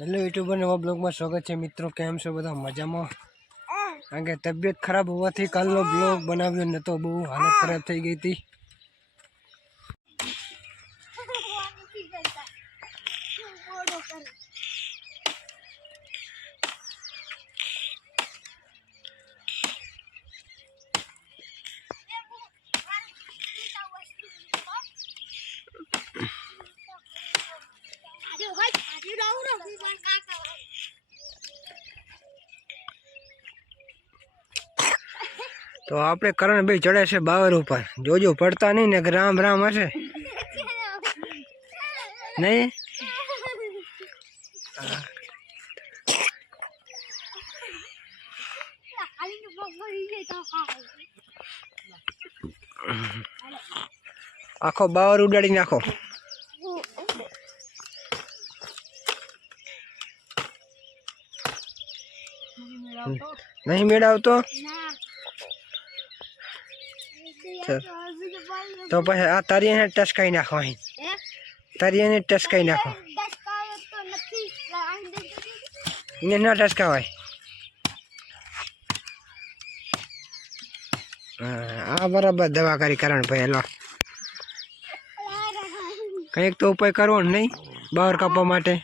Hello YouTuber નવા બ્લોગમાં સ્વાગત છે મિત્રો। કેમ છો બધા મજામાં? કારણ કે તબિયત ખરાબ હોવાથી કાલનો બ્લોગ બનાવ્યો નહોતો, બહુ હાલત ખરાબ થઈ ગઈ હતી। तो आपने करण भाई चढ़े से बावर ऊपर, जो पड़ता नहीं ने राम राम हसे नहीं। आखो बावर उडाड़ी नाखो। नहीं मेड़ाव तो पछी आ तरिया ने टसकाई नाखो, तरिया ने टसकाई नाखो, इने ना टसकावाय। आ बराबर दवा करी करण भाई। लो कईक तो उपाय करवो नहीं बाहर कापवा माटे।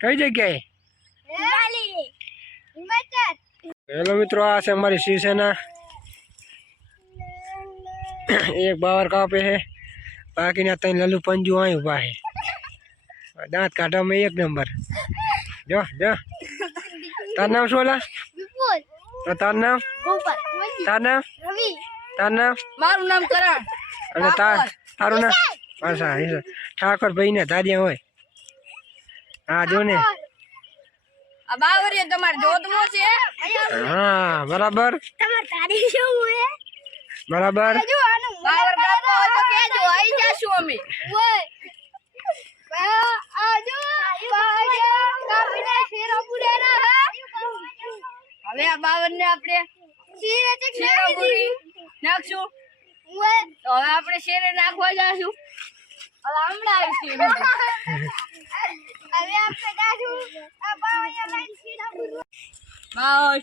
कई जगह हेलो मित्रों, आ से हमारी शिवसेना। एक बावर कापे है, बाकी ना तीन लल्लू पंजू आई उभा है। दांत काटा में एक नंबर। जो जो तार नाम शोला, तार नाम तार नाम तार नाम मारू नाम करण અને તારું નામ પાછા ઠાકોર ભાઈ ને ધાર્યા હોય। હા જો ને આ બાવરીએ તમાર જોતમો છે। હા બરાબર તમાર તારી શું હે બરાબર। બાવર કાપો હોય તો કેજો, આઈ જાશું અમે। ઓય આજો કાપીને શેરો પુરેના હે। હવે આ બાવર ને આપણે શેરો પુરી નાખશું। ઓય તો હવે આપણે શેરે નાખવા જાશું। હવે હમણાં આવીશું। હવે આપણે જાશું આ બાવરિયા લાઈન શેરા પુરી। બાય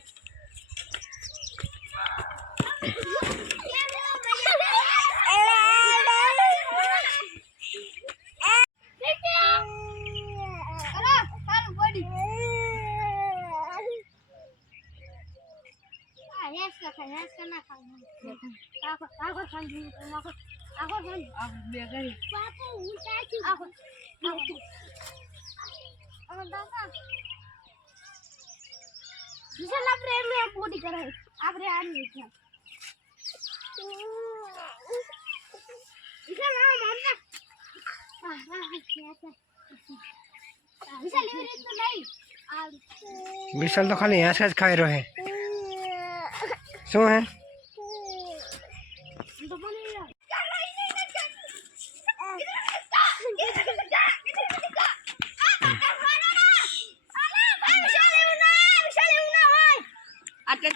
विशाल तो खाली यहाँ से खाए रहे शू है।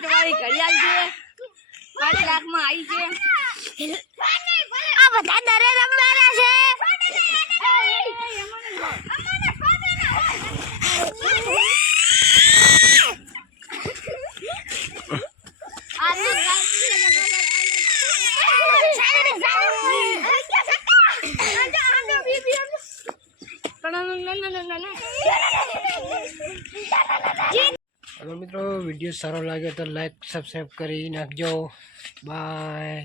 તમારી ઘડિયાળ છે 5 લાખ માં આવી છે। આ બધા દરે રમવાના છે। हेलो मित्रों, वीडियो सारो लगे तो लाइक सब्सक्राइब करी नाखजो। बाय।